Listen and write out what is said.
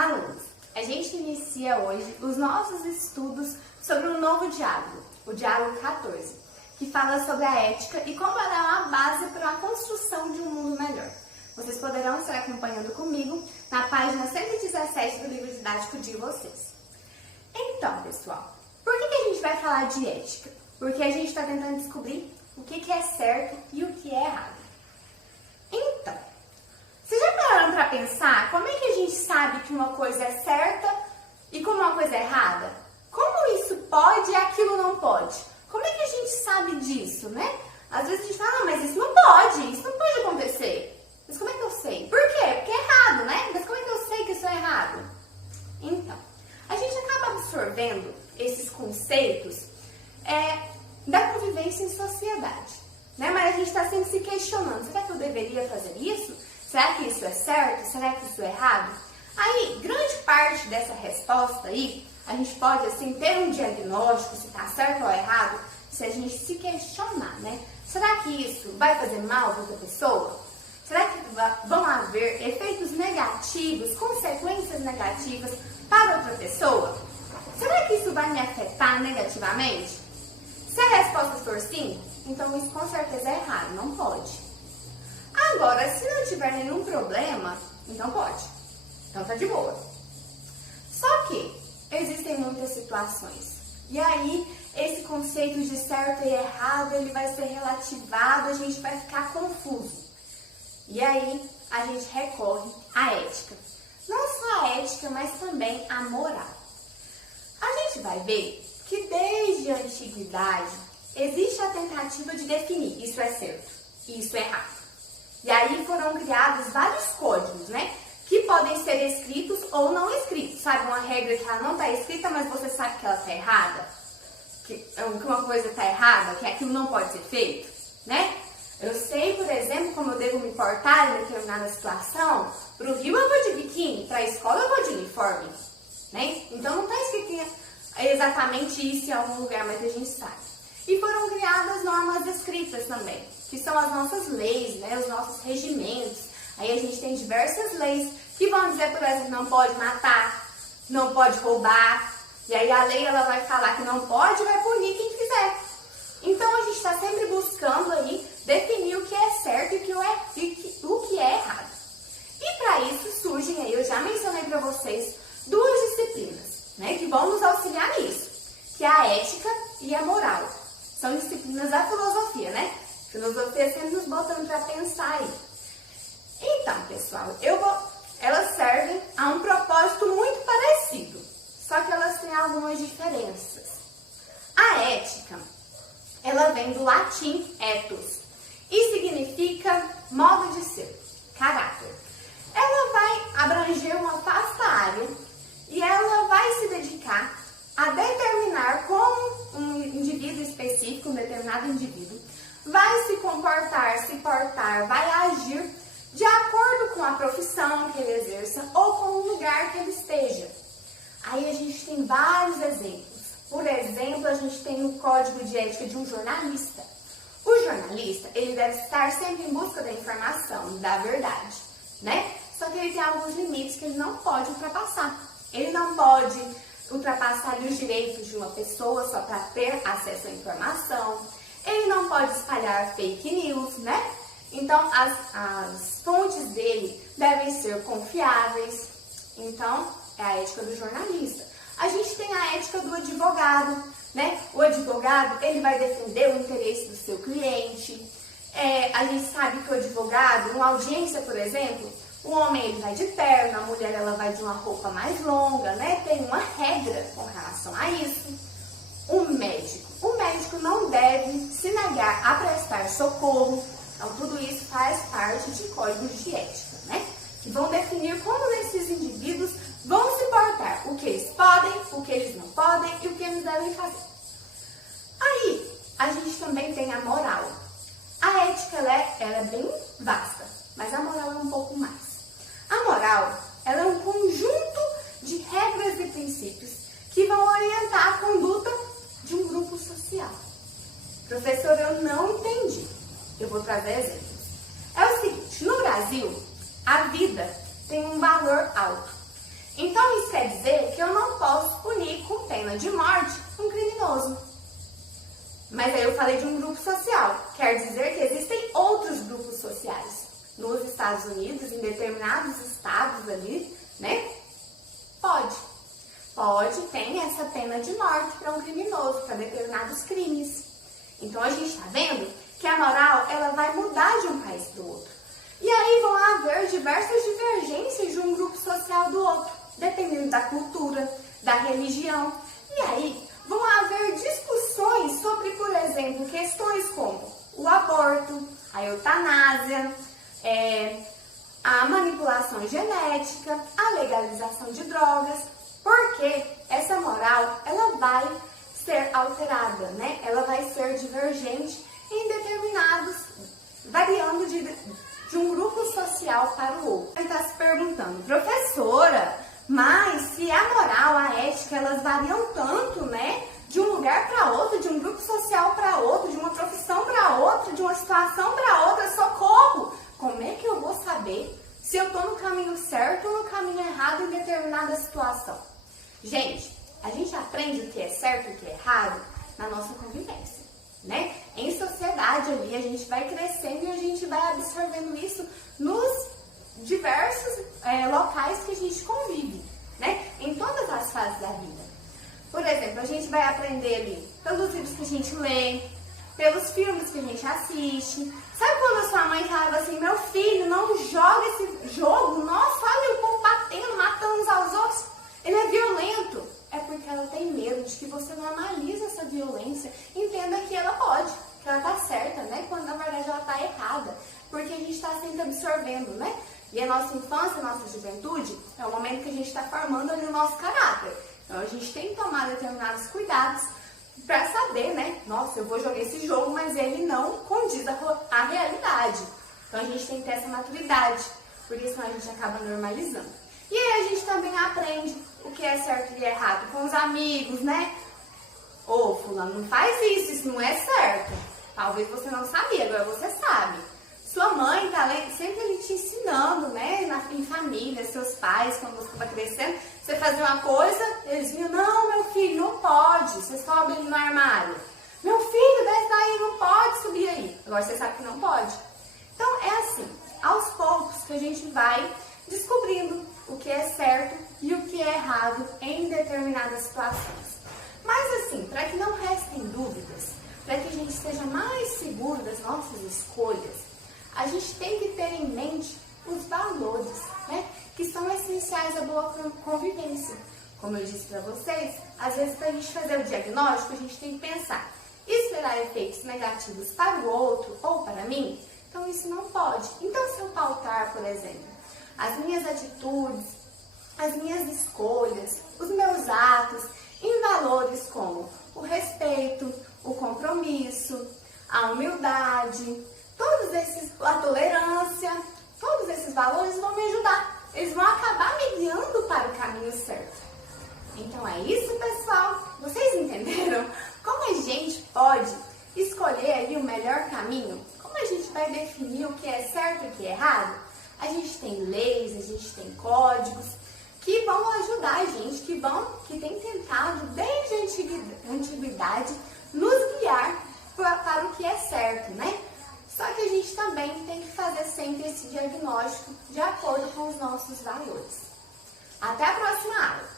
Alunos, a gente inicia hoje os nossos estudos sobre um novo diálogo, o diálogo 14, que fala sobre a ética e como ela é uma base para a construção de um mundo melhor. Vocês poderão estar acompanhando comigo na página 117 do livro didático de vocês. Então, pessoal, por que a gente vai falar de ética? Porque a gente está tentando descobrir o que é certo e o que é errado. Então, vocês já pararam para pensar como é que a gente sabe que uma coisa é certa e como uma coisa é errada? Como isso pode e aquilo não pode? Como é que a gente sabe disso, né? Às vezes a gente fala, mas isso não pode acontecer. Mas como é que eu sei? Por quê? Porque é errado, né? Mas como é que eu sei que isso é errado? Então, a gente acaba absorvendo esses conceitos da convivência em sociedade, né? Mas a gente está sempre se questionando, será que eu deveria fazer isso? Será que isso é certo? Será que isso é errado? Aí, grande parte dessa resposta aí, a gente pode, assim, ter um diagnóstico se está certo ou errado, se a gente se questionar, né? Será que isso vai fazer mal para outra pessoa? Será que vão haver efeitos negativos, consequências negativas para outra pessoa? Será que isso vai me afetar negativamente? Se a resposta for sim, então isso com certeza é errado, não pode. Agora, se não tiver nenhum problema, então pode. Então tá de boa. Só que existem muitas situações. E aí, esse conceito de certo e errado, ele vai ser relativado, a gente vai ficar confuso. E aí, a gente recorre à ética. Não só a ética, mas também a moral. A gente vai ver que desde a antiguidade, existe a tentativa de definir isso é certo e isso é errado. E aí foram criados vários códigos, né? Que podem ser escritos ou não escritos. Sabe, uma regra que ela não está escrita, mas você sabe que ela está errada? Que uma coisa está errada, que aquilo não pode ser feito, né? Eu sei, por exemplo, como eu devo me portar em determinada situação. Para o rio eu vou de biquíni, para a escola eu vou de uniforme, né? Então não está escrito exatamente isso em algum lugar, mas a gente sabe. E foram criadas normas escritas também, que são as nossas leis, né? Os nossos regimentos. Aí a gente tem diversas leis que vão dizer, por exemplo, não pode matar, não pode roubar. E aí a lei ela vai falar que não pode e vai punir quem fizer. Então a gente está sempre buscando aí definir o que é certo e o que é errado. E para isso surgem aí, eu já mencionei para vocês, duas disciplinas, né? Que vão nos auxiliar nisso, que é a ética e a moral. São disciplinas da filosofia, né? Filosofia sempre nos botando para pensar aí. Então, pessoal, elas servem a um propósito muito parecido, só que elas têm algumas diferenças. A ética, ela vem do latim ethos e significa modo de ser, caráter. Ela vai abranger uma vasta área e ela vai se dedicar a determinar como um indivíduo específico, um determinado indivíduo, vai se comportar, se portar, vai agir de acordo com a profissão que ele exerça ou com o lugar que ele esteja. Aí a gente tem vários exemplos. Por exemplo, a gente tem o código de ética de um jornalista. O jornalista, ele deve estar sempre em busca da informação, da verdade, né? Só que ele tem alguns limites que ele não pode ultrapassar. Ele não pode ultrapassar os direitos de uma pessoa só para ter acesso à informação. Ele não pode espalhar fake news, né? Então, as fontes dele devem ser confiáveis. Então, é a ética do jornalista. A gente tem a ética do advogado, né? O advogado, ele vai defender o interesse do seu cliente. A gente sabe que o advogado, numa audiência, por exemplo, o homem ele vai de terno, a mulher ela vai de uma roupa mais longa, né? Tem uma regra com relação a isso. O médico não deve se negar a prestar socorro. Então, tudo isso faz parte de códigos de ética, né? Que vão definir como esses indivíduos vão se portar, o que eles podem, o que eles não podem e o que eles devem fazer. Aí, a gente também tem a moral. A ética, ela é bem vasta, mas a moral é um pouco mais. A moral, ela é um conjunto de regras e princípios que vão orientar a conduta de um grupo social. Professor, eu não entendi. Eu vou trazer exemplos. É o seguinte, no Brasil, a vida tem um valor alto. Então isso quer dizer que eu não posso punir com pena de morte um criminoso. Mas aí eu falei de um grupo social, quer dizer que existem outros grupos sociais. Nos Estados Unidos, em determinados estados ali, né? Pode, tem essa pena de morte para um criminoso, para determinados crimes. Então a gente está vendo que a moral, ela vai mudar de um país para o outro. E aí vão haver diversas divergências de um grupo social do outro, dependendo da cultura, da religião. E aí vão haver discussões sobre, por exemplo, questões como o aborto, a eutanásia, a manipulação genética, a legalização de drogas, porque essa moral, ela vai ser alterada, né? Ela vai ser divergente em determinados, variando de um grupo social para o outro. Você está se perguntando, professora, mas se a moral, a ética, elas variam tanto, né? De um lugar para outro, de um grupo social para outro, de uma profissão para outra, de uma situação para outra, socorro! Como é que eu vou saber se eu estou no caminho certo ou no caminho errado em determinada situação? Gente, a gente aprende o que é certo e o que é errado na nossa convivência, né? Em sociedade ali, a gente vai crescendo e a gente vai absorvendo isso nos diversos locais que a gente convive, né? Em todas as fases da vida. Por exemplo, a gente vai aprender ali pelos livros que a gente lê, pelos filmes que a gente assiste. Sabe quando a sua mãe falava assim, meu filho, não joga esse jogo, nossa, olha o povo batendo, matando uns aos outros, ele é violento. É porque ela tem medo de que você normalize essa violência, entenda que ela pode, que ela tá certa, né? Quando na verdade ela tá errada, porque a gente está sempre absorvendo, né? E a nossa infância, a nossa juventude, é o momento que a gente está formando ali o nosso caráter. Então a gente tem que tomar determinados cuidados para saber, né? Nossa, eu vou jogar esse jogo, mas ele não condiz a realidade. Então a gente tem que ter essa maturidade, porque senão a gente acaba normalizando. E aí a gente também aprende o que é certo e errado com os amigos, né? Ô, fulano, não faz isso não é certo. Talvez você não sabia, agora você sabe. Sua mãe tá sempre ali te ensinando, né? Em família, seus pais, quando você estava crescendo, você fazia uma coisa, eles vinham, não, meu filho, não pode, vocês sobem no armário. Meu filho, desce daí, não pode subir aí. Agora você sabe que não pode. Então é assim, aos poucos que a gente vai descobrindo o que é certo e o que é errado em determinadas situações. Mas assim, para que não restem dúvidas, para que a gente esteja mais seguro das nossas escolhas, a gente tem que ter em mente os valores, né, que são essenciais à boa convivência. Como eu disse para vocês, às vezes para a gente fazer o diagnóstico, a gente tem que pensar, esperar efeitos negativos para o outro ou para mim? Então isso não pode. Então se eu pautar, por exemplo, as minhas atitudes, as minhas escolhas, os meus atos em valores como o respeito, o compromisso, a humildade, a tolerância, todos esses valores vão me ajudar. Eles vão acabar me guiando para o caminho certo. Então é isso, pessoal. Vocês entenderam como a gente pode escolher ali o melhor caminho? Como a gente vai definir o que é certo e o que é errado? A gente tem leis, a gente tem códigos que vão ajudar a gente, que tem tentado desde a antiguidade nos guiar para o que é certo, né? Só que a gente também tem que fazer sempre esse diagnóstico de acordo com os nossos valores. Até a próxima aula!